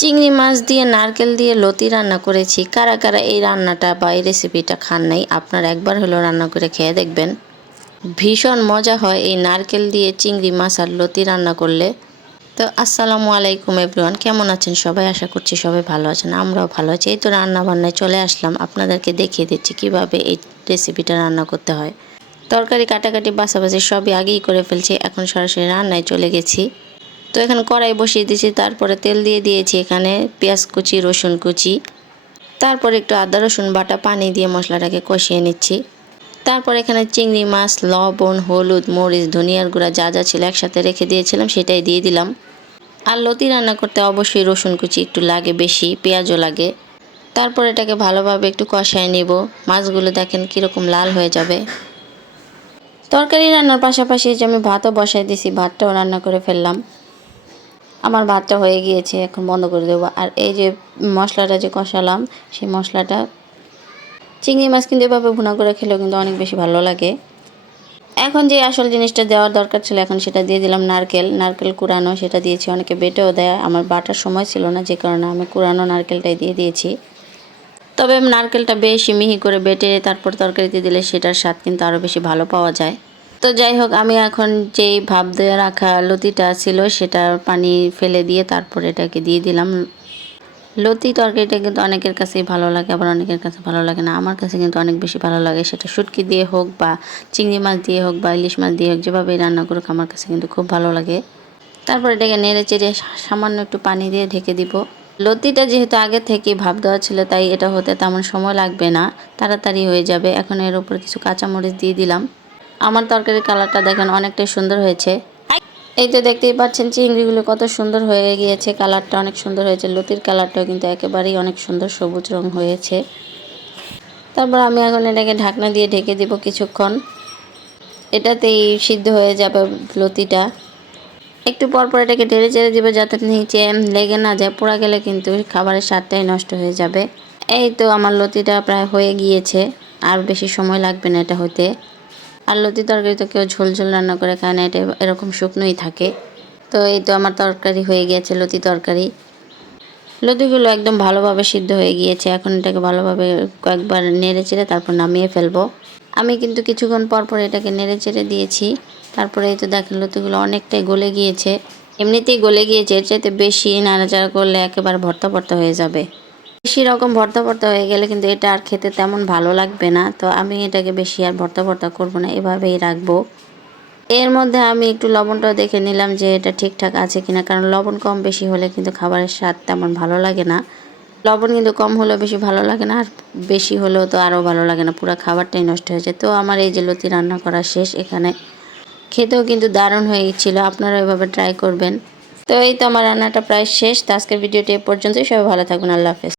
চিংড়ি মাছ দিয়ে নারকেল দিয়ে লতি রান্না করেছি। কারা কারা এই রান্নাটা বা এই রেসিপিটা খান নাই, আপনারা একবার হলেও রান্না করে খেয়ে দেখবেন। ভীষণ মজা হয় এই নারকেল দিয়ে চিংড়ি মাছ আর লতি রান্না করলে। তো আসসালামু আলাইকুম এভরিওয়ান, কেমন আছেন সবাই? আশা করছি সবাই ভালো আছেন, আমরাও ভালো আছি। এই তো রান্না বান্নায় চলে আসলাম, আপনাদেরকে দেখিয়ে দিচ্ছি কিভাবে এই রেসিপিটা রান্না করতে হয়। তরকারি কাটাকাটি বাছাবাছি সবই আগেই করে ফেলছি, এখন সরাসরি রান্নায় চলে গেছি। তো এখানে কড়াই বসিয়ে দিয়েছি, তারপরে তেল দিয়ে দিয়েছি এখানে পেঁয়াজ কুচি, রসুন কুচি, তারপরে একটু আদা রসুন বাটা পানি দিয়ে মশলাটাকে কষিয়ে নিচ্ছি। তারপর এখানে চিংড়ি মাছ, লবণ, হলুদ, মরিচ, ধনিয়ার গুঁড়া যা যা ছিল একসাথে রেখে দিয়েছিলাম সেটাই দিয়ে দিলাম। আর লতি রান্না করতে অবশ্যই রসুন কুচি একটু লাগে বেশি, পেঁয়াজও লাগে। তারপর এটাকে ভালোভাবে একটু কষায় নিব। মাছগুলো দেখেন কীরকম লাল হয়ে যাবে। তরকারি রান্নার পাশাপাশি যে আমি ভাতও বসাই দিয়েছি, ভাতটাও রান্না করে ফেললাম। আমার ভাতটা হয়ে গিয়েছে, এখন বন্ধ করে দেবো। আর এই যে মশলাটা যে কষালাম, সেই মশলাটা চিংড়ি মাছ কিন্তু এভাবে ভুনা করে খেলেও কিন্তু অনেক বেশি ভালো লাগে। এখন যে আসল জিনিসটা দেওয়ার দরকার ছিল এখন সেটা দিয়ে দিলাম, নারকেল কুড়ানো, সেটা দিয়েছি। অনেকে বেটেও দেয়, আমার বাটার সময় ছিল না, যে কারণে আমি কুড়ানো নারকেলটাই দিয়ে দিয়েছি। তবে নারকেলটা বেশি মিহি করে বেটে তারপর তরকারিতে দিলে সেটার স্বাদ কিন্তু আরও বেশি ভালো পাওয়া যায়। তো যাই হোক, আমি এখন যেই ভাপ দিয়ে রাখা লতিটা ছিল সেটার পানি ফেলে দিয়ে তারপর এটাকে দিয়ে দিলাম। লতি তরকারিটা কিন্তু অনেকের কাছেই ভালো লাগে, আবার অনেকের কাছে ভালো লাগে না। আমার কাছে কিন্তু অনেক বেশি ভালো লাগে, সেটা শুটকি দিয়ে হোক বা চিংড়ি মাছ দিয়ে হোক বা ইলিশ মাছ দিয়ে হোক, যেভাবেই রান্না করুক আমার কাছে কিন্তু খুব ভালো লাগে। তারপর এটাকে নেড়ে চেড়ে সামান্য একটু পানি দিয়ে ঢেকে দিব। লতিটা যেহেতু আগে থেকে ভাপ দেওয়া ছিল তাই এটা হতে তেমন সময় লাগবে না, তাড়াতাড়ি হয়ে যাবে। এখন এর উপর কিছু কাঁচামরিচ দিয়ে দিলাম। আমার তরকারির কালারটা দেখেন অনেকটাই সুন্দর হয়েছে। এই তো দেখতেই পাচ্ছেন চিংড়িগুলো কত সুন্দর হয়ে গিয়েছে, কালারটা অনেক সুন্দর হয়েছে। লতির কালারটাও কিন্তু একেবারেই অনেক সুন্দর সবুজ রং হয়েছে। তারপর আমি এখন এটাকে ঢাকনা দিয়ে ঢেকে দিব কিছুক্ষণ, এটাতেই সিদ্ধ হয়ে যাবে লতিটা। একটু পরপর এটাকে ঢেলে চেড়ে দিব যাতে নিচে লেগে না যায়, পোড়া গেলে কিন্তু খাবারের স্বাদটাই নষ্ট হয়ে যাবে। এই তো আমার লতিটা প্রায় হয়ে গিয়েছে, আর বেশি সময় লাগবে না এটা হতে। আর লতি তরকারি তো কেউ ঝোল ঝোল রান্না করে খায় না, এটা এরকম শুকনোই থাকে। তো এই তো আমার তরকারি হয়ে গিয়েছে, লতি তরকারি। লতিগুলো একদম ভালোভাবে সিদ্ধ হয়ে গিয়েছে, এখন এটাকে ভালোভাবে কয়েকবার নেড়ে চেড়ে তারপর নামিয়ে ফেলবো। আমি কিন্তু কিছুক্ষণ পর পর এটাকে নেড়ে চেড়ে দিয়েছি। তারপরে এই তো দেখেন লতিগুলো অনেকটাই গলে গিয়েছে, এমনিতেই গলে গিয়েছে। এর চাইতে বেশি নাড়াচাড়া করলে একেবারে ভর্তা ভর্তা হয়ে যাবে। বেশি রকম ভর্তা ভর্তা হয়ে গেলে কিন্তু এটা আর খেতে তেমন ভালো লাগবে না। তো আমি এটাকে বেশি আর ভর্তা ভর্তা করবো না, এভাবেই রাখবো। এর মধ্যে আমি একটু লবণটাও দেখে নিলাম যে এটা ঠিকঠাক আছে কিনা, কারণ লবণ কম বেশি হলে কিন্তু খাবারের স্বাদ তেমন ভালো লাগে না। লবণ কিন্তু কম হলেও বেশি ভালো লাগে না, আর বেশি হলেও তো আরও ভালো লাগে না, পুরো খাবারটাই নষ্ট হয়ে যায়। তো আমার এই যে লতি রান্না করা শেষ, এখানে খেতেও কিন্তু দারুণ হয়ে গেছিলো, আপনারা এভাবে ট্রাই করবেন। তো এই তো আমার রান্নাটা প্রায় শেষ। তো আজকের ভিডিওটি এ পর্যন্তই, সবাই ভালো থাকবেন, আল্লাহ হাফেজ।